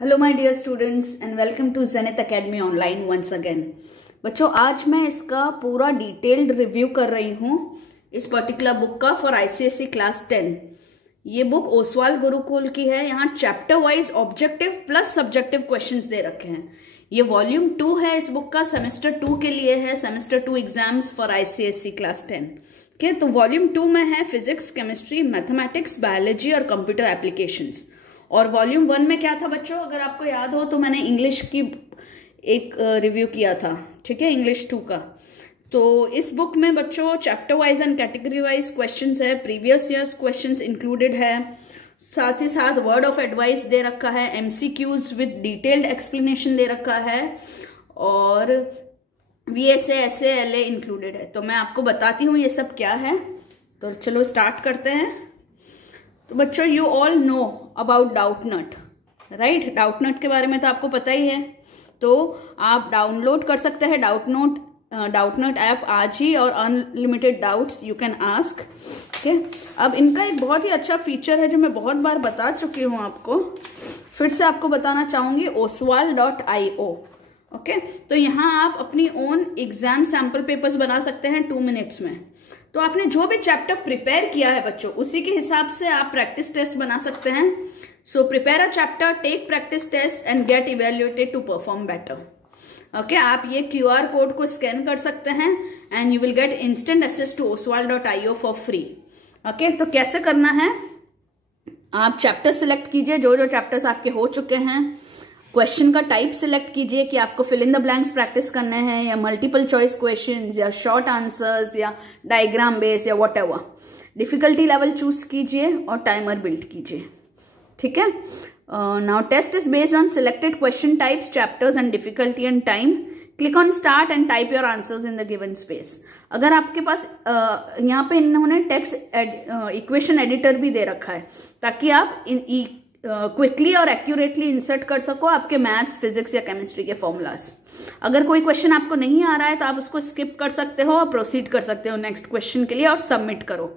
Hello my dear students and welcome to Zenith academy online once again. बच्चों, आज मैं इसका पूरा डिटेल्ड रिव्यू कर रही हूँ इस पर्टिकुलर बुक का फॉर आईसीएसई क्लास 10। ये बुक ओसवाल गुरुकुल की है। यहाँ chapter wise objective plus subjective questions दे रखे हैं। ये वॉल्यूम 2 है इस बुक का, सेमेस्टर 2 के लिए है, semester 2 exams for ICSE class 10 के। तो वॉल्यूम 2 में है फिजिक्स, केमिस्ट्री, मैथमेटिक्स, बायोलॉजी और कंप्यूटर एप्लीकेशंस। और वॉल्यूम 1 में क्या था बच्चों, अगर आपको याद हो तो मैंने इंग्लिश की एक रिव्यू किया था, ठीक है, इंग्लिश 2 का। तो इस बुक में बच्चों chapter wise and category wise questions है, प्रीवियस ईयर्स क्वेश्चंस इंक्लूडेड है, साथ ही साथ वर्ड ऑफ एडवाइस दे रखा है, एमसीक्यूज विद डिटेल्ड एक्सप्लेनेशन दे रखा है और वीएसए, एसए, एलए इंक्लूडेड है। तो मैं आपको बताती हूँ ये सब क्या है। तो चलो स्टार्ट करते हैं। तो बच्चों, you all know about Doubtnut, right? Doubtnut के बारे में तो आपको पता ही है। तो आप डाउनलोड कर सकते हैं डाउटनट ऐप आज ही, और unlimited doubts you can ask. Okay, अब इनका एक बहुत ही अच्छा फीचर है जो मैं बहुत बार बता चुकी हूँ आपको, फिर से आपको बताना चाहूंगी, oswal.io। ओके, तो यहाँ आप अपनी ओन एग्जाम सैंपल पेपर्स बना सकते हैं 2 मिनट्स में। तो आपने जो भी चैप्टर प्रिपेयर किया है बच्चों, उसी के हिसाब से आप प्रैक्टिस टेस्ट बना सकते हैं। So prepare a chapter, take practice test and get evaluated to perform better. Okay, आप ये QR कोड को स्कैन कर सकते हैं and you will get instant access to oswal.io for free. Okay, तो कैसे करना है, आप चैप्टर सिलेक्ट कीजिए, जो जो चैप्टर्स आपके हो चुके हैं। क्वेश्चन का टाइप सिलेक्ट कीजिए कि आपको fill in the blanks practice करने हैं, या मल्टीपल चॉइस क्वेश्चंस, या शॉर्ट आंसर्स, या डायग्राम बेस, या व्हाटएवर। डिफिकल्टी लेवल चूज कीजिए और टाइमर बिल्ड कीजिए, ठीक है। Now test is based on selected question types, chapters and difficulty and time. Click on start and type your answers in the given space. अगर आपके पास यहाँ पे इन्होंने टेक्स्ट इक्वेशन एडिटर भी दे रखा है, ताकि आप क्विकली और एक्यूरेटली इंसर्ट कर सको आपके मैथ्स, फिजिक्स या केमिस्ट्री के फॉर्मूलाज। अगर कोई क्वेश्चन आपको नहीं आ रहा है तो आप उसको स्किप कर सकते हो और प्रोसीड कर सकते हो नेक्स्ट क्वेश्चन के लिए और सबमिट करो।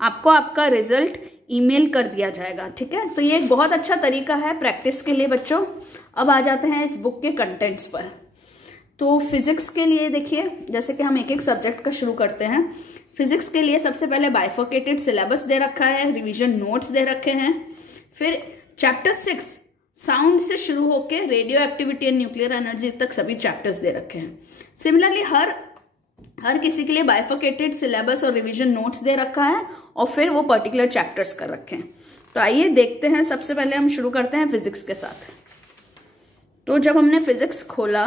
आपको आपका रिजल्ट ईमेल कर दिया जाएगा, ठीक है। तो ये एक बहुत अच्छा तरीका है प्रैक्टिस के लिए बच्चों। अब आ जाते हैं इस बुक के कंटेंट्स पर। तो फिजिक्स के लिए देखिए, जैसे कि हम एक एक सब्जेक्ट का शुरू करते हैं। फिजिक्स के लिए सबसे पहले बाइफर्केटेड सिलेबस दे रखा है, रिविजन नोट्स दे रखे हैं। फिर चैप्टर 6 साउंड से शुरू होकर radio activity and nuclear energy तक सभी चैप्टर्स दे रखे हैं। सिमिलरली हर किसी के लिए बाइफर्केटेड सिलेबस और रिवीजन नोट्स दे रखा है और फिर वो पर्टिकुलर चैप्टर्स कर रखे हैं। तो आइए देखते हैं। सबसे पहले हम शुरू करते हैं फिजिक्स के साथ। तो जब हमने फिजिक्स खोला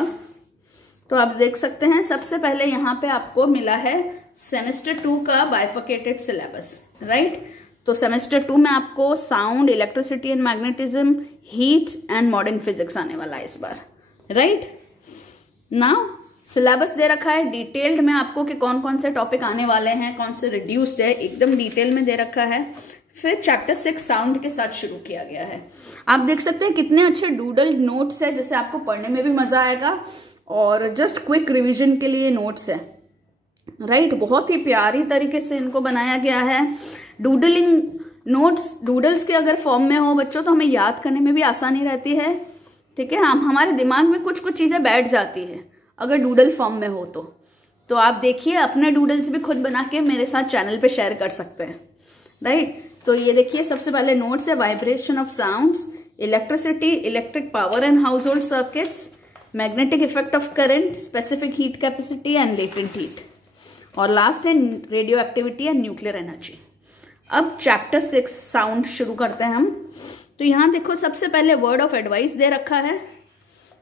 तो आप देख सकते हैं सबसे पहले यहाँ पे आपको मिला है सेमेस्टर 2 का बाइफर्केटेड सिलेबस, राइट। तो सेमेस्टर 2 में आपको sound, electricity and magnetism, heat and modern physics आने वाला है इस बार, राइट। नाउ सिलेबस दे रखा है डिटेल्ड में आपको कि कौन कौन से टॉपिक आने वाले हैं, कौन से रिड्यूस्ड है, एकदम डिटेल में दे रखा है। फिर चैप्टर 6 साउंड के साथ शुरू किया गया है। आप देख सकते हैं कितने अच्छे डूडल नोट्स है, जिससे आपको पढ़ने में भी मजा आएगा और जस्ट क्विक रिविजन के लिए नोट्स है, राइट। बहुत ही प्यारी तरीके से इनको बनाया गया है। डूडलिंग नोट्स डूडल्स के अगर फॉर्म में हो बच्चों तो हमें याद करने में भी आसानी रहती है, ठीक है। हमारे दिमाग में कुछ कुछ चीजें बैठ जाती है अगर डूडल फॉर्म में हो तो आप देखिए, अपने डूडल्स भी खुद बना के मेरे साथ चैनल पे शेयर कर सकते हैं, राइट। तो ये देखिए, सबसे पहले नोट्स है vibration of sounds, electricity, electric power and house hold circuits, magnetic effect of current, specific heat capacity and latent heat, और लास्ट है radio activity and nuclear energy. अब चैप्टर 6 साउंड शुरू करते हैं हम। तो यहाँ देखो, सबसे पहले वर्ड ऑफ एडवाइस दे रखा है,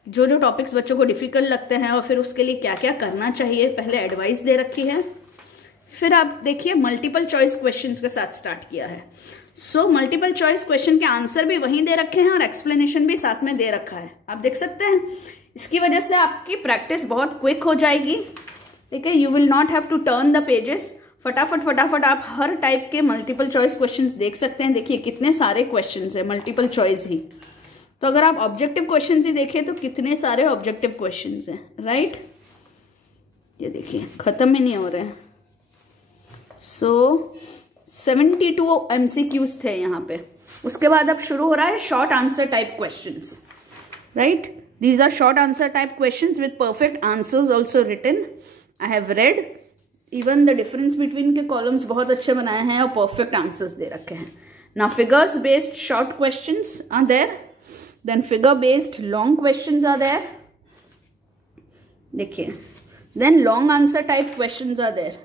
जो जो टॉपिक्स बच्चों को डिफिकल्ट लगते हैं और फिर उसके लिए क्या क्या करना चाहिए, पहले एडवाइस दे रखी है। फिर आप देखिए मल्टीपल चॉइस क्वेश्चंस के साथ स्टार्ट किया है। सो मल्टीपल चॉइस क्वेश्चन के आंसर भी वहीं दे रखे हैं और एक्सप्लेनेशन भी साथ में दे रखा है, आप देख सकते हैं। इसकी वजह से आपकी प्रैक्टिस बहुत क्विक हो जाएगी, ठीक है। You will not have to turn the pages. फटाफट आप हर टाइप के मल्टीपल चॉइस क्वेश्चंस देख सकते हैं। देखिए कितने सारे क्वेश्चंस है, मल्टीपल चॉइस ही। तो अगर आप ऑब्जेक्टिव क्वेश्चंस ही देखें तो कितने सारे ऑब्जेक्टिव क्वेश्चंस हैं, राइट। ये देखिए खत्म ही नहीं हो रहे हैं। सो 72 MCQs थे यहाँ पे। उसके बाद अब शुरू हो रहा है short answer type questions. right? These are short answer type questions with perfect answers also written. I have read. Even the difference between के columns बहुत अच्छे बनाए हैं और perfect answers दे रखे हैं. Now figures based short questions are there. Then figure based long questions are there. देखिए. Then long answer type questions are there.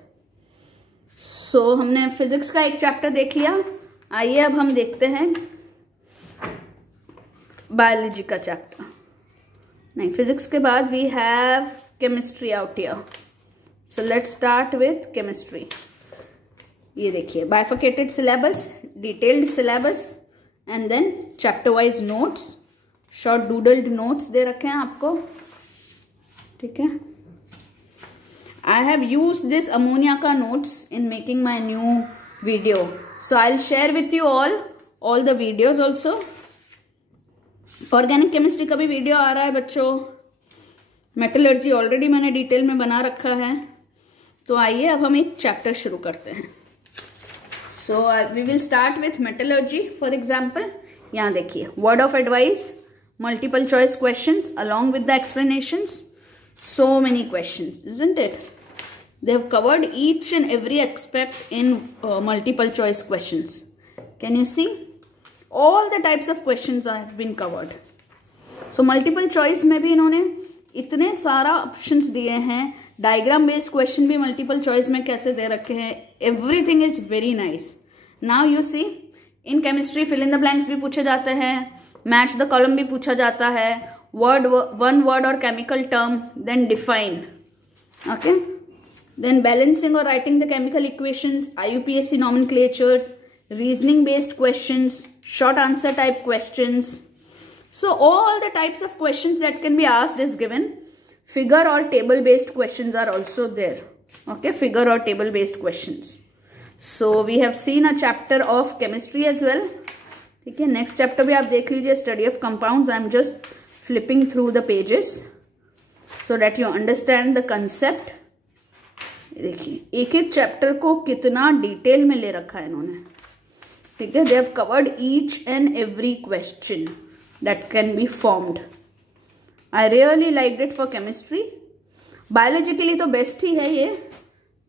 So हमने physics का एक chapter देख लिया. आइए अब हम देखते हैं biology का chapter. नहीं, physics के बाद we have chemistry out here. So let's start with chemistry. ये देखिए bifurcated syllabus, detailed syllabus and then chapter wise notes, short doodled notes दे रखे हैं आपको, ठीक है. I have used this ammonia का notes in making my new video. So I'll share with you all the videos also. Organic chemistry का भी video आ रहा है बच्चों. मेटलर्जी ऑलरेडी मैंने डिटेल में बना रखा है. तो आइए अब हम एक चैप्टर शुरू करते हैं. So we will start with metallurgy. For example यहाँ देखिए word of advice, multiple choice questions along with the explanations. So many questions, isn't it? They have covered each and every aspect in multiple choice questions. Can you see? All the types of questions have been covered. So multiple choice में भी इन्होंने इतने सारा options दिए हैं. Diagram based question भी multiple choice में कैसे दे रखे हैं. Everything is very nice. Now you see in chemistry fill in the blanks भी पूछे जाते हैं, मैच द कॉलम भी पूछा जाता है, वन वर्ड और chemical term, then define, okay, then balancing और writing the chemical equations, IUPAC nomenclatures, reasoning based questions, short answer type questions. So all the types of questions that can be asked is given. Figure or table based questions are also there. Okay, figure or table based questions. So we have seen a chapter of chemistry as well. ठीक है, next chapter भी आप देख लीजिए, study of compounds. I am just flipping through the pages so that you understand the concept. देखिए एक एक chapter को कितना डिटेल में ले रखा है इन्होंने, ठीक है. They have covered each and every question that can be formed. I really like it for chemistry. Biology के लिए तो बेस्ट ही है ये.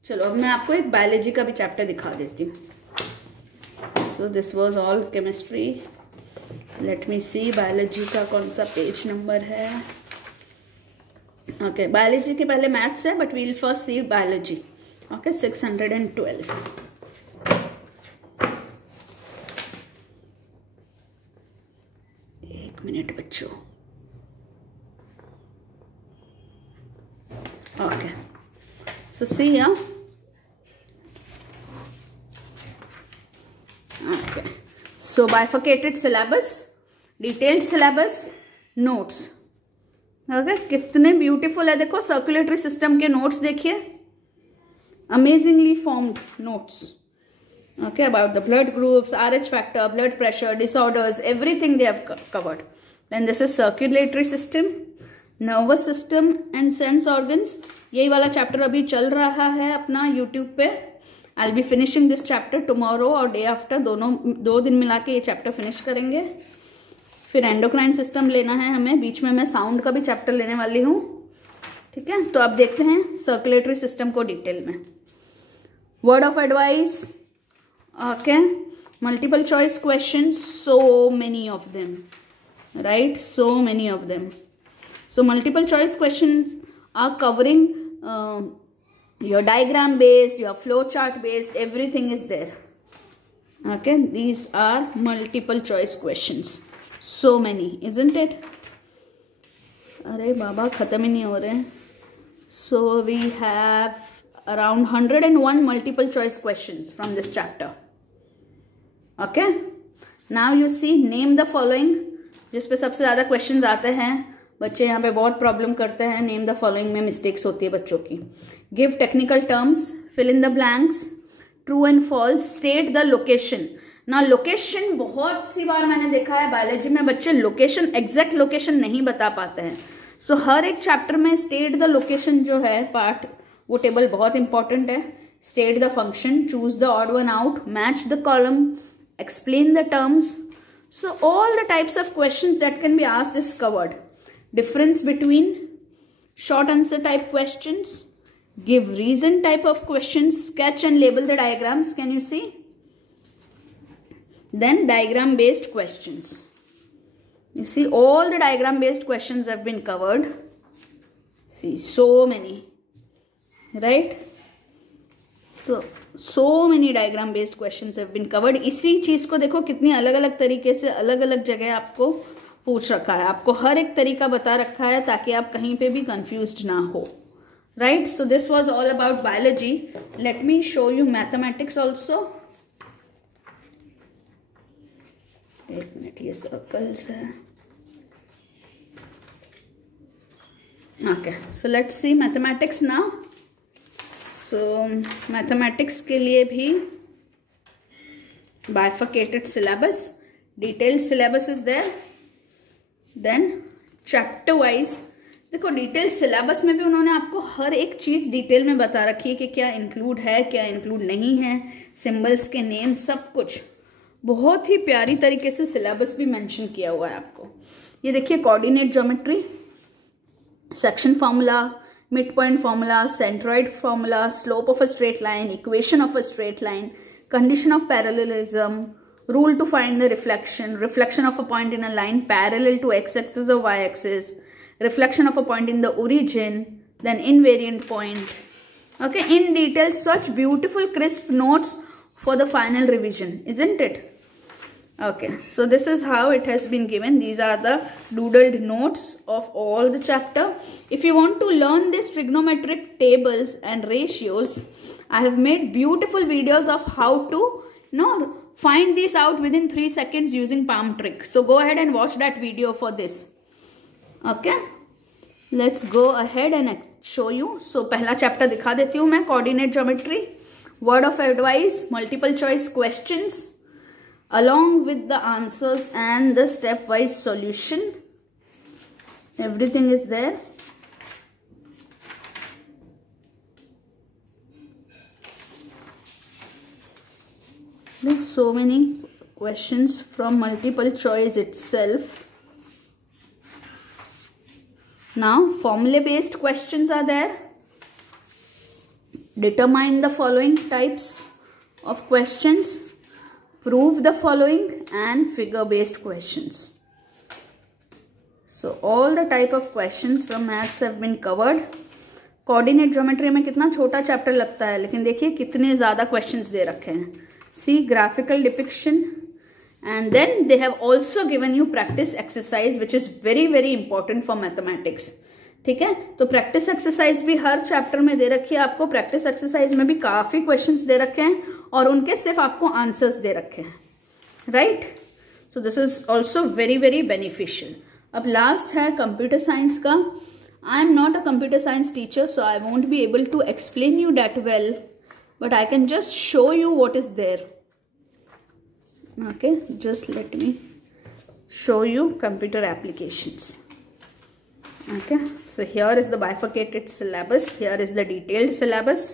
चलो अब मैं आपको एक बायोलॉजी का भी चैप्टर दिखा देती हूँ. So this was all chemistry. Let me see biology का कौन सा पेज नंबर है. ओके, बायोलॉजी के पहले मैथ्स है but we will first see biology. Okay, 612. Minute बच्चों. Okay, so see here. Okay, so bifurcated syllabus, detailed syllabus, notes. Okay, कितने ब्यूटीफुल है. देखो सर्कुलेटरी सिस्टम के नोट्स देखिए, amazingly formed notes. Okay, about the blood groups, RH factor, blood pressure, disorders, everything they have covered. Then this is circulatory system, nervous system and sense organs. यही वाला chapter अभी चल रहा है अपना YouTube पे. I'll be finishing this chapter tomorrow और day after, दोनों 2 दिन मिला के ये चैप्टर फिनिश करेंगे. फिर एंडोक्राइन सिस्टम लेना है हमें. बीच में मैं साउंड का भी चैप्टर लेने वाली हूँ, ठीक है. तो अब देखते हैं सर्कुलेटरी सिस्टम को डिटेल में. Word of advice, okay, multiple choice questions, so many of them, right? So many of them. So multiple choice questions are covering your diagram based, your flow chart based, everything is there. Okay, these are multiple choice questions. So many, isn't it? अरे बाबा खत्म ही नहीं हो रहे. So we have around 101 multiple choice questions from this chapter. Okay, now you see name the following, जिस पे सबसे ज़्यादा questions आते हैं. बच्चे यहाँ पे बहुत प्रॉब्लम करते हैं. नेम द फॉलोइंग में मिस्टेक्स होती है बच्चों की. Give technical terms, fill in the blanks, true and false, state the location. ना लोकेशन बहुत सी बार मैंने देखा है बायोलॉजी में बच्चे लोकेशन, एग्जैक्ट लोकेशन नहीं बता पाते हैं. सो हर एक चैप्टर में स्टेट द लोकेशन जो है पार्ट, वो टेबल बहुत इंपॉर्टेंट है. State the function, choose the odd one out, match the column, explain the terms. So all the types of questions that can be asked is covered. difference between short answer type questions, give reason type of questions, sketch and label the diagrams. Can you see? Then diagram based questions. You see all the diagram based questions have been covered. See, so many, right? So many diagram based questions have been covered. इसी चीज को देखो कितनी अलग अलग तरीके से अलग अलग जगह आपको पूछ रखा है, आपको हर एक तरीका बता रखा है ताकि आप कहीं पे भी कंफ्यूज्ड ना हो, right? So this was all about biology. Let me show you mathematics also. एक मिनट, ये सर्कल्स है. Okay, so let's see mathematics now. So mathematics के लिए भी bifurcated syllabus, detailed syllabus is there. Then chapter wise देखो, detail syllabus में भी उन्होंने आपको हर एक चीज डिटेल में बता रखी है कि क्या इंक्लूड है, क्या इंक्लूड नहीं है, सिंबल्स के नेम, सब कुछ बहुत ही प्यारी तरीके से सिलेबस भी मेंशन किया हुआ है आपको. ये देखिए, coordinate geometry, section formula, mid point formula, centroid formula, slope of a straight line, equation of a straight line, condition of parallelism, rule to find the reflection of a point in a line parallel to x-axis or y-axis, reflection of a point in the origin, then invariant point. Okay, in detail, such beautiful crisp notes for the final revision, isn't it? Okay, so this is how it has been given. These are the doodled notes of all the chapter. If you want to learn these trigonometric tables and ratios, I have made beautiful videos of how to find these out within 3 seconds using palm trick. So go ahead and watch that video for this. Okay, let's go ahead and show you. So पहला chapter दिखा देती हूँ मैं, coordinate geometry. Word of advice, multiple choice questions along with the answers and the stepwise solution. Everything is there. There's so many questions from multiple choice itself. Now formula based questions are there. Determine the following types of questions, prove the following, and figure based questions. So all the type of questions from maths have been covered. Coordinate geometry में कितना छोटा chapter लगता है, लेकिन देखिए कितने ज्यादा questions दे रखे हैं. See graphical depiction, and then they have also given you practice exercise which is very very important for mathematics. ठीक है, तो प्रैक्टिस एक्सरसाइज भी हर चैप्टर में दे रखी है आपको. प्रैक्टिस एक्सरसाइज में भी काफी क्वेश्चंस दे रखे हैं और उनके सिर्फ आपको आंसर्स दे रखे हैं, right? So this is also very very beneficial. अब लास्ट है कंप्यूटर साइंस का. I am not a computer science teacher, so I won't be able to explain you that well, but I can just show you what is there. Okay, just let me show you computer applications. Okay, so here is the bifurcated syllabus, here is the detailed syllabus,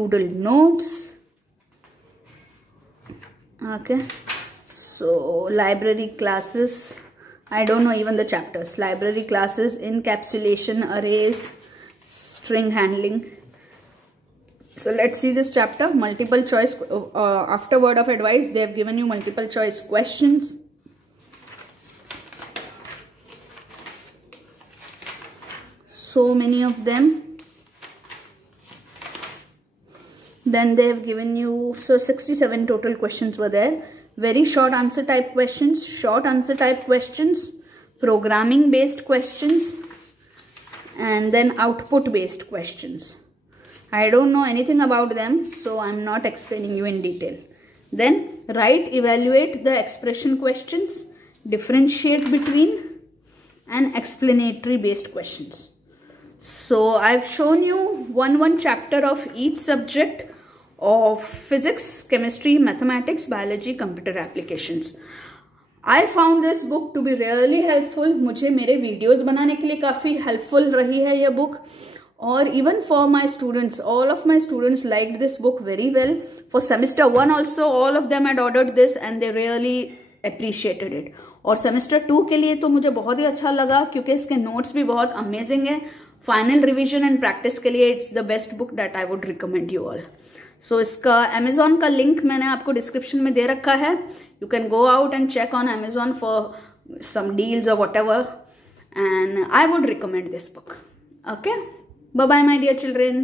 doodle notes. Okay, so library classes, I don't know even the chapters. Library classes, encapsulation, arrays, string handling. So let's see this chapter. Multiple choice. After word of advice, they have given you multiple choice questions. So many of them. Then they have given you, so 67 total questions were there. Very short answer type questions, short answer type questions, programming based questions, and then output based questions. I don't know anything about them, so I'm not explaining you in detail. Then write, evaluate the expression questions, differentiate between, and explanatory based questions. So I've shown you one chapter of each subject of physics, chemistry, mathematics, biology, computer applications. I found this book to be really helpful. मुझे मेरे videos बनाने के लिए काफ़ी helpful रही है यह book. Or even for my students, all of my students liked this book very well. For semester 1 also, all of them had ordered this and they really appreciated it. और semester 2 के लिए तो मुझे बहुत ही अच्छा लगा क्योंकि इसके नोट्स भी बहुत अमेजिंग है. फाइनल रिवीजन एंड प्रैक्टिस के लिए it's the best book that I would recommend you all. So इसका अमेजोन का लिंक मैंने आपको डिस्क्रिप्शन में दे रखा है. You can go out and check on Amazon for some deals और whatever, and I would recommend this book. Okay, bye bye my dear children.